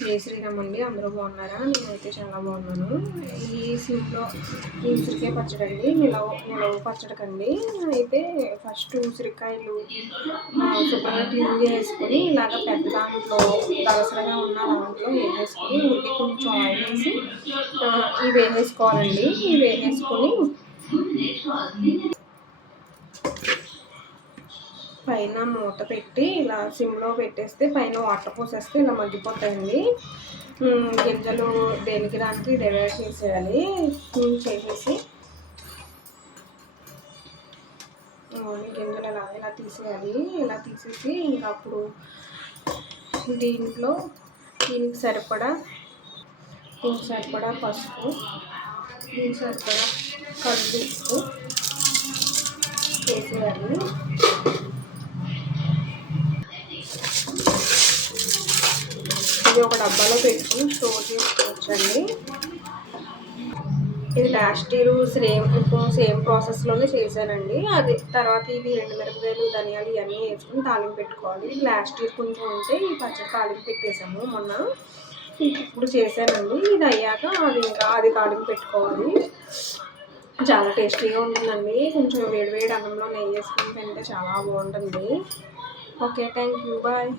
జై శ్రీరామ్ అండి, అందరూ బాగున్నారా? నేనైతే చాలా బాగున్నాను. ఈ సిమ్లో ఈ ఉసిరికాయ పచ్చడి అండి, నిలవ పచ్చడికండి. అయితే ఫస్ట్ ఉసిరికాయలు శుభ్రంగా క్లీన్ చేసుకొని ఇలాగ పెద్ద దాంట్లో దలసరగా ఉన్న దాంట్లో వేసేసుకొని ఊరికి కొంచెం ఆయిల్ వేసి ఇవి వేసేసుకోవాలండి. ఇవి వేసేసుకొని పైన మూత పెట్టి ఇలా సిమ్లో పెట్టేస్తే పైన వాటర్ పోసేస్తే ఇలా మగ్గిపోతాయండి. గింజలు దేనికి దానికి డివైడ్ చేసేయాలి. చేసేసి గింజలు ఇలా తీసేయాలి. ఇలా తీసేసి ఇంకా అప్పుడు దీనికి సరిపడా పసుపు, దీనికి సరిపడా కల్లుప్పు వేసేయాలి. ఇది ఒక డబ్బాలో పెట్టుకుని స్టోర్ చేసుకోవచ్చండి. ఇది లాస్ట్ ఇయర్ సేమ్ ప్రాసెస్లోనే చేశానండి. అది తర్వాత ఇది ఎండుమిరపకాయలు, ధనియాలు ఇవన్నీ వేసుకుని తాలింపు పెట్టుకోవాలి. లాస్ట్ ఇయర్ కొంచెం ఉంటే ఈ పచ్చడి తాలింపు పెట్టేసాము మొన్న. ఇప్పుడు చేశానండి. ఇది అయ్యాక అది తాలింపు పెట్టుకోవాలి. చాలా టేస్టీగా ఉంటుందండి. కొంచెం వేడి అన్నంలో నెయ్యి వేసుకుని తింటే చాలా బాగుంటుంది. Okay, thank you, bye.